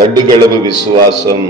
கடுகளவு விசுவாசம்,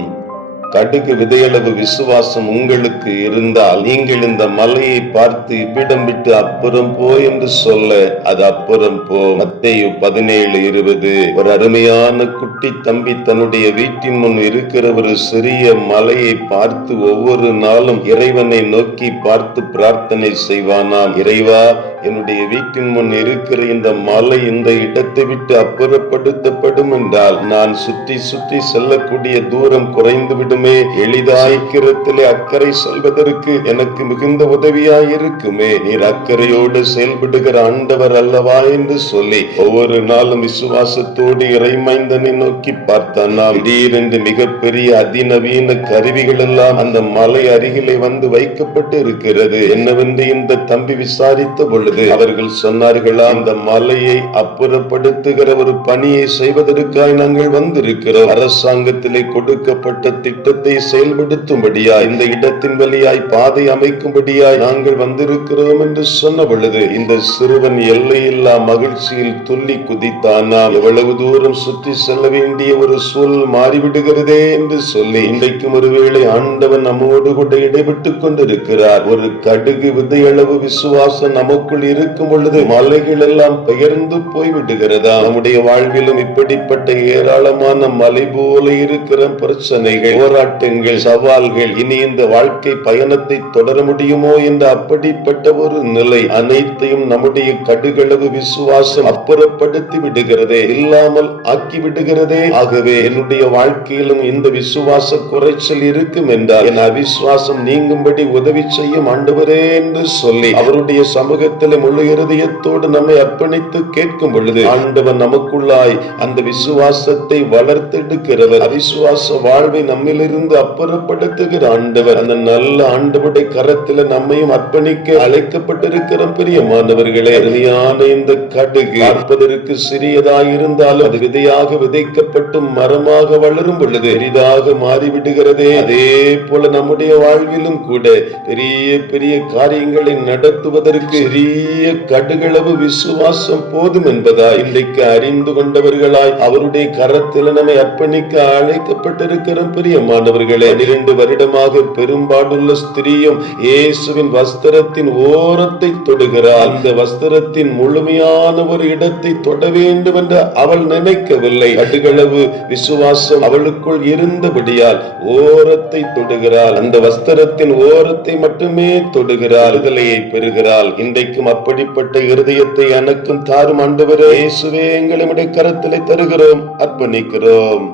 கடுகு விதையளவு விசுவாசம் உங்களுக்கு இருந்தால், நீங்கள் இந்த மலையை பார்த்து இவ்விடம் விட்டு அப்புறம் போ என்று சொல்ல அது அப்புறம் போ. மத்தேயு 17:20. ஒரு அருமையான குட்டி தம்பி தன்னுடைய வீட்டின் முன் இருக்கிற ஒரு சிறிய மலையை பார்த்து ஒவ்வொரு நாளும் இறைவனை நோக்கி பார்த்து பிரார்த்தனை செய்வானாம். இறைவா, என்னுடைய வீட்டின் முன் இருக்கிற இந்த மலை இந்த இடத்தை விட்டு அப்புறப்படுத்தப்படும் என்றால் நான் சுற்றி சுற்றி செல்லக்கூடிய தூரம் குறைந்து விடுமே, எளிதாய்க்கிறத்திலே அக்கறை செல்வதற்கு எனக்கு மிகுந்த உதவியாய் இருக்குமே, நீர் அக்கறையோடு செயல்படுகிற ஆண்டவர் அல்லவா என்று சொல்லி ஒவ்வொரு நாளும் விசுவாசத்தோடு இறைமைந்தனை நோக்கி பார்த்தானா. திடீரென்று மிகப்பெரிய அதிநவீன கருவிகள் எல்லாம் அந்த மலை அருகிலே வந்து வைக்கப்பட்டு இருக்கிறது. என்னவென்று இந்த தம்பி விசாரித்த பொழுது அவர்கள் சொன்னார்களா, அந்த மலையை அப்புறப்படுத்துகிற ஒரு பணியை செய்வதற்காக நாங்கள் வந்திருக்கிறோம். அரசாங்கத்திலே கொடுக்கப்பட்ட திட்டத்தை செயல்படுத்தும்படியாய், இந்த இடத்தின் வழியாய் பாதை அமைக்கும்படியாய் நாங்கள் வந்திருக்கிறோம் என்று சொன்ன பொழுது இந்த சிறுவன் எல்லையில்லா மகிழ்ச்சியில் துள்ளி குதித்தானா. எவ்வளவு தூரம் சுற்றி செல்ல வேண்டிய ஒரு சூழல் மாறிவிடுகிறதே என்று சொல்லி, இன்றைக்கும் ஒருவேளை ஆண்டவன் நம்மோடு கூட இடைபெற்றுக் கொண்டிருக்கிறார். ஒரு கடுகு விதையளவு விசுவாசம் நமக்குள் இருக்கும் பொழுது மலைகள் எல்லாம் பெயர்ந்து போய்விடுகிறதா. நம்முடைய வாழ்விலும் இப்படிப்பட்ட ஏராளமான மலை போல இருக்கிற பிரச்சனைகள், போராட்டங்கள், சவால்கள், இனி இந்த வாழ்க்கை பயணத்தை தொடர முடியுமோ என்ற அப்படிப்பட்ட ஒரு நிலை அனைத்தையும் நம்முடைய கடுகளவு விசுவாசம் அப்புறப்படுத்தி விடுகிறதே, இல்லாமல் ஆக்கி விடுகிறதே. ஆகவே என்னுடைய வாழ்க்கையிலும் இந்த விசுவாச குறைச்சல் இருக்கும் என்றால் என் அவிசுவாசம் நீங்கும்படி உதவி செய்யும் ஆண்டவரே என்று சொல்லி அவருடைய சமூகத்தில் முழு இருதயத்தோடு நம்மை அர்ப்பணித்து கேட்கும் பொழுது ஆண்டவர் நமக்குள்ளாய் அந்த விசுவாசத்தை வளர்த்தெடுக்கிறவர். அவிசுவாச வாழ்வை நம்மிலிருந்து அப்புறப்படுத்துகிற ஆண்டவர். அந்த நல்ல ஆண்டவருடைய கரத்தில் நம்மையும் அர்ப்பணிக்க அழைக்கப்பட்டிருக்கிற பிரியமானவர்களே, அருமையான இந்த கடுகு பார்ப்பதற்கு சிறியதாக இருந்தாலும் அது விதையாக விதைக்கப்பட்டு மரமாக வளரும் பொழுது பெரிதாக மாறிவிடுகிறதே. அதே போல நம்முடைய வாழ்விலும் கூட பெரிய பெரிய காரியங்களை நடத்துவதற்கு சிறிய கடுகளவு விசுவாசம் போதும் என்பதாய் இன்றைக்கு அறிந்து கொண்டவர்களாய் அவருடைய கரத்தில் நம்மை அர்ப்பணிக்க அழைக்கப்பட்டிருக்கிற பிரியமானவர்களே, 12 வருடமாக பெரும்பாடுள்ள ஸ்திரீயும் இயேசுவின் வஸ்திரத்தின் ஓரத்தை தொடுகிறாள். அந்த வஸ்திரத்தின் முழுமையான ஒரு இடத்தை தொட வேண்டும் என்று அவள் நினைக்கவில்லை. கடுகளவு விசுவாசம் அவளுக்குள் இருந்தபடியால் ஓரத்தை தொடுகிறாள். அந்த வஸ்திரத்தின் ஓரத்தை மட்டுமே தொடுகிறாள், விடுதலையை பெறுகிறாள். இன்றைக்கும் அப்படிப்பட்ட இருதயத்தை எனக்கும் தாரும் ஆண்டவரே. இயேசுவே, எங்களை கரத்திலே தருகிறோம், அர்ப்பணிக்கிறோம்.